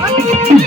Oh, yeah.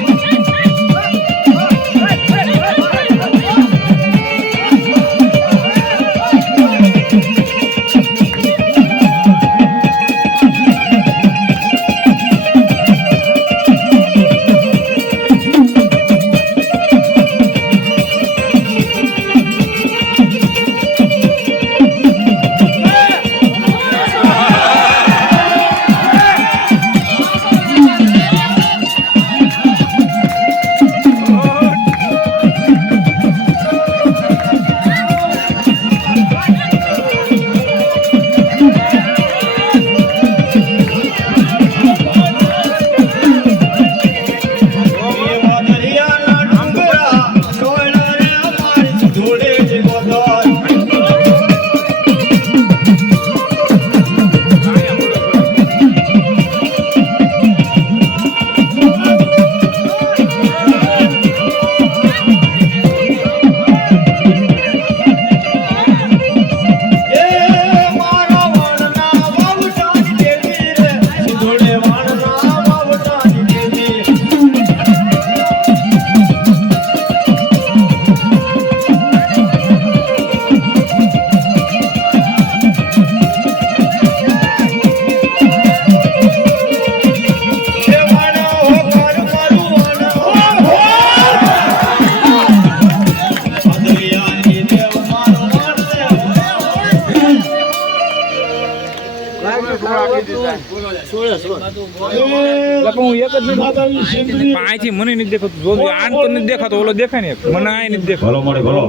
અહીંથી મને નથી દેખાતું. જો આન તો નથી દેખાતો ઓલો દેખાય ને મને આ નથી દેખાતો.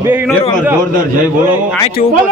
બે જોરદાર જય બોલો. અહીંથી ઉપર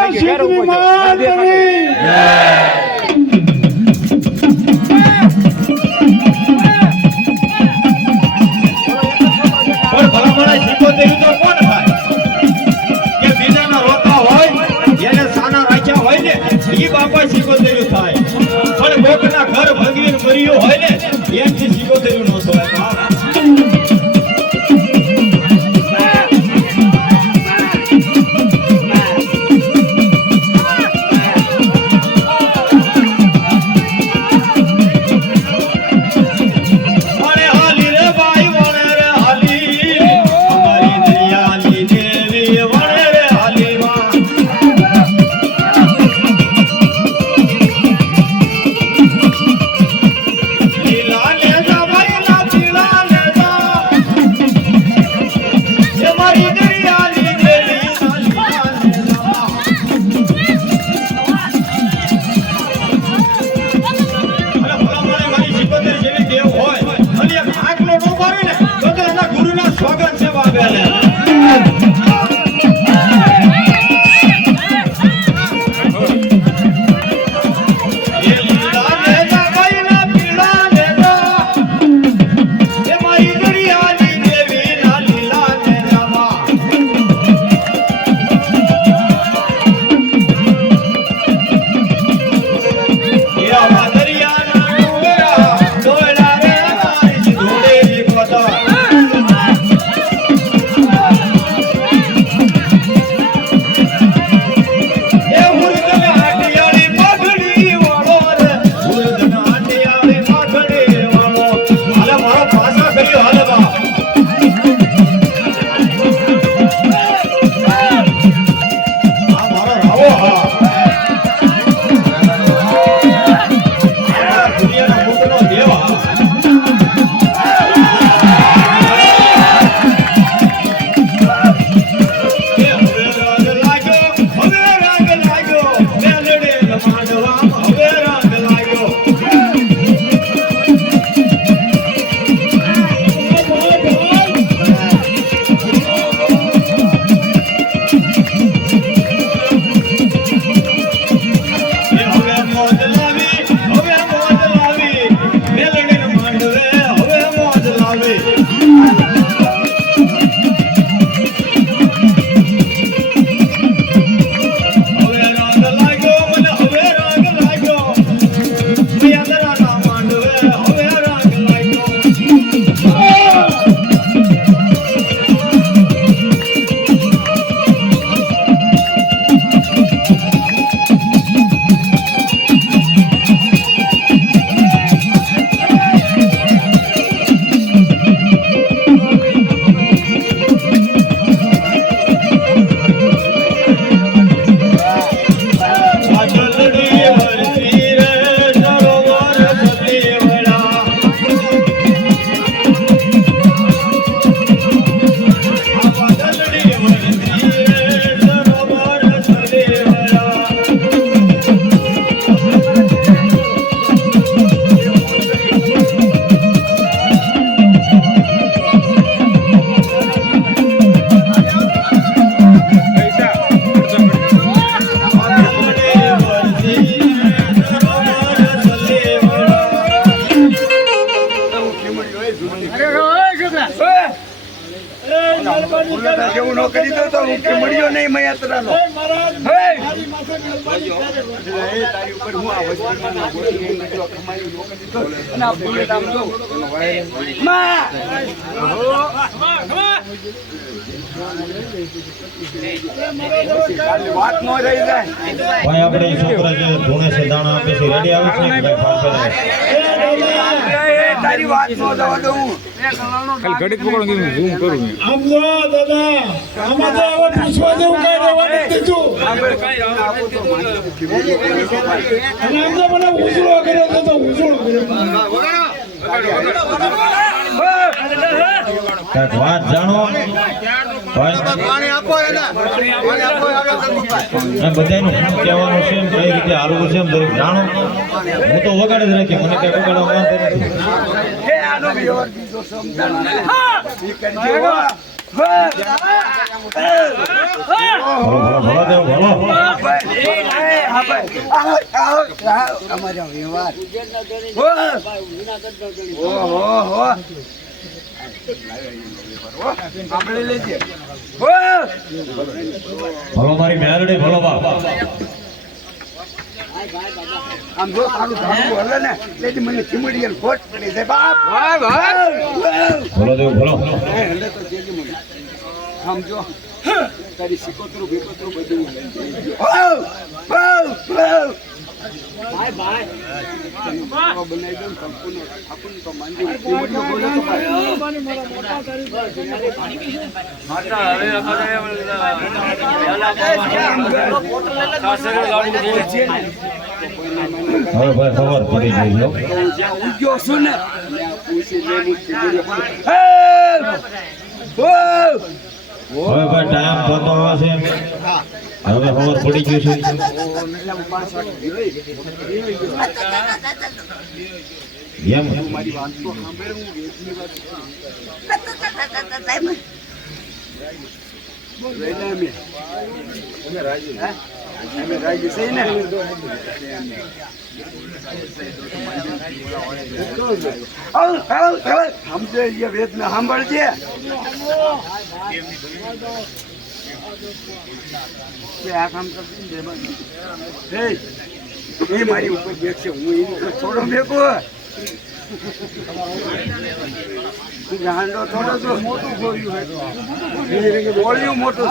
જેવું ન કરી દો તો હું કે મળ્યો નહીં. માં! કાલની વાત ન રહી જાય. ભાઈ આપણે છોકરા જે ધૂણે છે દાણા આપે છે રેડી તારી વાત ન જવા દઉં. ખાલી ઘડીક પકડો કે ઝૂમ કરું એમ. દાદા આમાં તો હવે પૂછવા જેવું કઈ રહેવાનું જ નથી. અને આમ તો મને ઉજળો કર્યો તો તો ઉજળો કર્યો. વાત જાણો. બધાયનું શું કહેવાનું છે કઈ રીતે હાલવું છે દરેક જાણો. હું તો વગાડી જ રાખી મને કઈ વગાડવા વાંધો નથી. અમારો વ્યવહાર હો. હો, હો, હો. હો, સાંભળી લેજે. હો. ભલો મારી મેલડી ભલો બાપ આમ જો તારું ધાબળું હલે ને તેથી મને ચીમડી અને ખોટ પડી જાય. બાપ. બોલો એ હલે તો જે મને. આમ જો. તારી સિકોતરું બિકોતરું બધું બનાવી દઉં સંપૂર્ણ. તો ભાઈ. હવે ભાઈ ખબર પડી ગઈ જો હું જ્યાં ઊંઘ્યો છું ને ત્યાં પૂછી હવે પણ ટાઈમ થતો હશે હવે ખબર પડી ગયું છે. એમ રાજી છે ને સમજે વેદના સાંભળજે આ કામ કરતી એ મારી ઉપર બેસશે હું એની ઉપર થોડો મેકો ગાંડો થોડો તો મોટું ગોળ્યું ગોળ્યું મોટું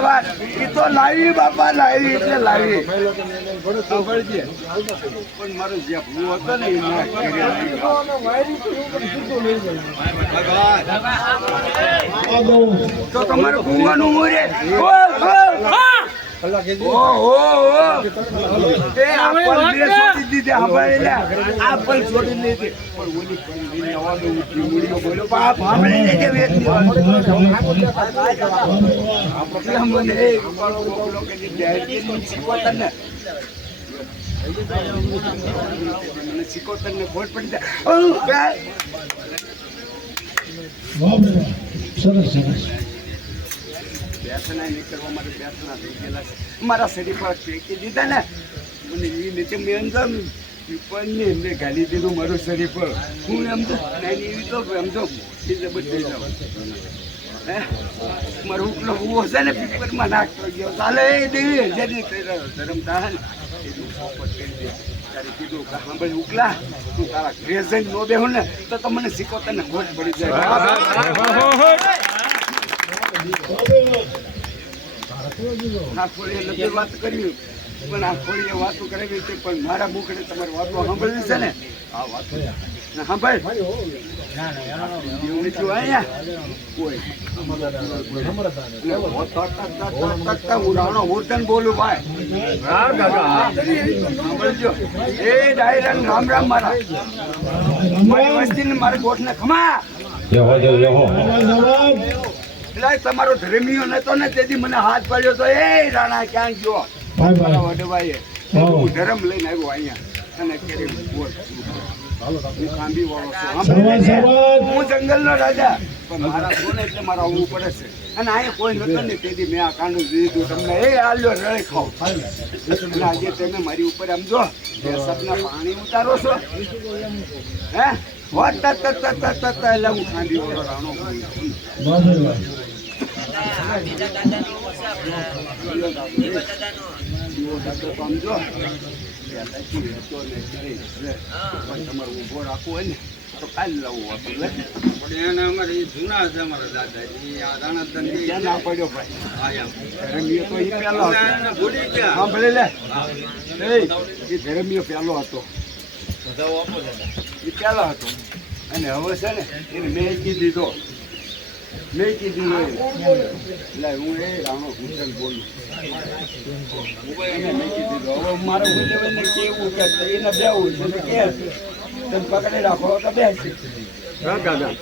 બાપ લાવી બાપા લાવી એટલે લાવી. એ. તો તમારું કુવાનું મોરે શીખવતા ને ખોટ પડી જાય. સરસ સરસ. બેસના નીકળવા માટે બેસના થઈ ગયેલા છે. મારા શરીર પર ફેંકી દીધા ને. મને એ નીચે મેં એમ પીપળને એમને ગાલી દીધું મારું શરીર પર. હું એમ તો નાની એવી તો એમ તો મોટી જબર થઈ જાઉં હે? મારો ઉપલો હુવો છે ને પીપળમાં નાખતો ગયો. ચાલે એ દેવી જરી કર્યો. ધરમ દાહન. કીધું પોપટ કરી દે. ત્યારે કીધું કે સાંભળ ઉકલા તું તારા ઘરે જઈને નો બેહું ને તો તમને શીખો તને ખોટ પડી જાય. આ નથી વાત કરી પણ આ વાતો કરાવી છે પણ મારા મુખડે તમારી વાતો સાંભળવી છે ને? આ વાતો. ને સાંભળ. એવું નથી અહીંયા? કોઈ રાવણો હુરતન બોલું ભાઈ. સાંભળજો. એ ડાયરા રામ રામ મારા. મારી વસ્તીને મારી ગોઠને ખમા. જવા હો એટલે તમારો ધર્મીઓ નતો ને તેથી મને હાથ પાડ્યો તો એ રાણા ક્યાં ગયો? મારા ભાઈ હું. ધર્મ લઈને આવ્યો અહીંયા અને કેરે હું ખાંભી વાળો છું. છે? હું જંગલનો રાજા. પણ મારા કોને એટલે મારા આવવું પડે છે? અને અહીંયા કોઈ નતો ને તેથી મેં આ કાંડું દીધું તમને એ આલ્યો રળે ખાવ અને આજે તમે મારી ઉપર આમ જો સપના પાણી ઉતારો છો. હે? હોત તત તત તત તત એટલે હું ખાંડી વાળો રાણો બની જાઉં. બાપરે ભાઈ દીવો દાદો તો રહેતો ને ઘરે પણ તમારે અમારે એ જૂના છે અમારા કાલ લાવવું રાણા લે ક્યાં ના ભાઈ ધર્મીયો તો ઈ પહેલો હતો સાંભળી લે એ, ઈ પહેલો હતો એ પહેલો હતો અને હવે છે ને એને મેં કી દીધો મેં કીધું એટલે હું એ રાણો હુસેન બોલું. એને મેં હવે મારે બોલવાને કેવું કે એને બેવું છે ને કે તમે પકડી રાખો તો બેસી હા દાદા